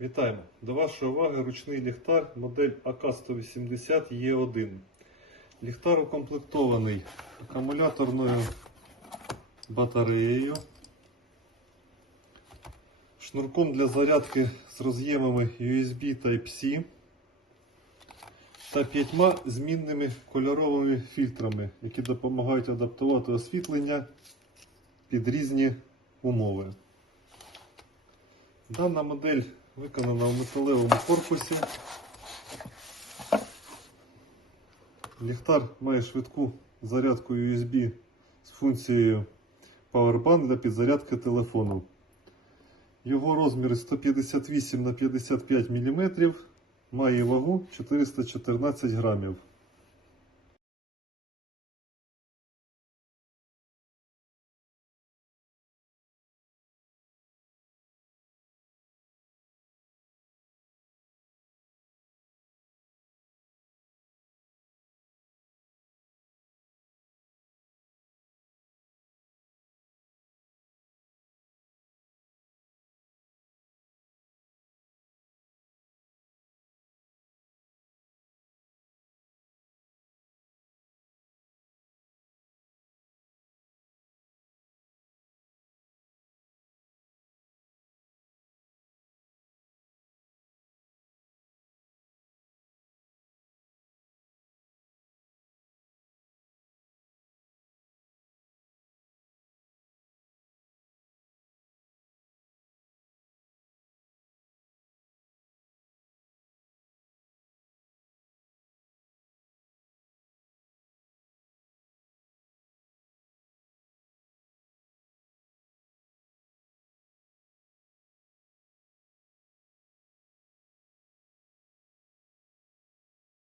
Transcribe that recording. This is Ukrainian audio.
Вітаємо! До вашої уваги ручний ліхтар модель АК-180Е1. Ліхтар укомплектований акумуляторною батареєю, шнурком для зарядки з роз'ємами USB Type-C та п'ятьма змінними кольоровими фільтрами, які допомагають адаптувати освітлення під різні умови. Дана модель виконана в металевому корпусі. Ліхтар має швидку зарядку USB з функцією Powerbank для підзарядки телефону. Його розмір 158 на 55 мм, має вагу 414 грамів.